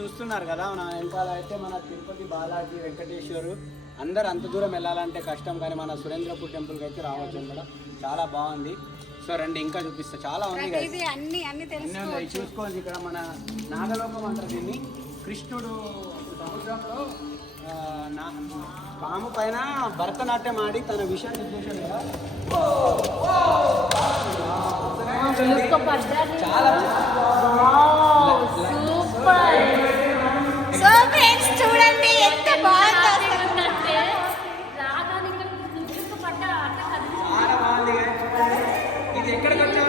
చూస్తున్నారు కదా మన వెనకాల అయితే మన తిరుపతి బాలాజీ వెంకటేశ్వరు. అందరు అంత దూరం వెళ్ళాలంటే కష్టం కానీ మన సురేంద్రపూర్ టెంపుల్కి అయితే రావచ్చు అనమాట చాలా బాగుంది. సో రండి ఇంకా చూపిస్తా. చాలా ఉంది అన్ని అన్ని చూసుకోవచ్చు ఇక్కడ మన నాగలోకం అంటారు దీన్ని. కృష్ణుడు సముద్రంలో పాము పైన భరతనాట్యం ఆడి తన విషయాన్ని చూశాడు కదా. చాలా ఎక్కడ ఖర్చు